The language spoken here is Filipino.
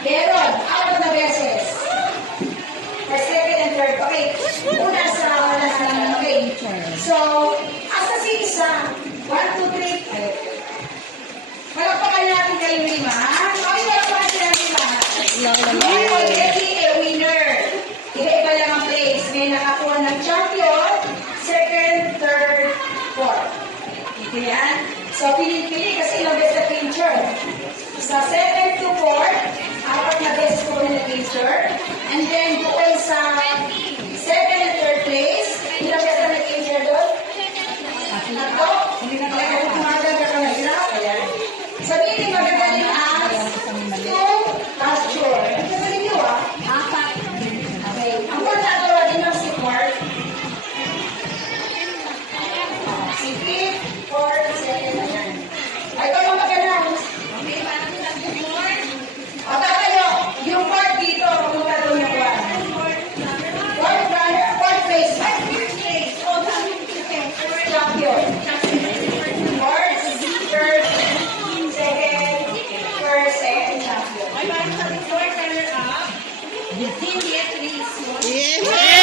Meron. Apat na beses. First, second, and third. Okay. Una sa last naman. Okay. So, asa si isa? 1, 2, 3. Palakpakan natin kayong lima. Okay, palakpakan sila lima. You're already a winner. Iba-iba lang ang place. May nakakuha ng champion, second, third, fourth. Ito yan. So, pili-pili kasi ilang beses na picture. Sa second to fourth, apat na beses ko na picture. And then, doon sa second and third place, ilang beses na picture doon? Tatlo? Hindi na talaga kumaganda ka na hirap. Sabihin magagaling ang two pasture. Sabihin nyo apat. Okay. Ang pagkatawa din ng si Mark. Si fifth, fourth, second, ayan. Ay, ito ang mag-announce. O, tayo. Yung fourth dito, pumunta doon yung one. Fourth runner, fourth place. Champion. Fourth, third, second, first, second champion. Yes!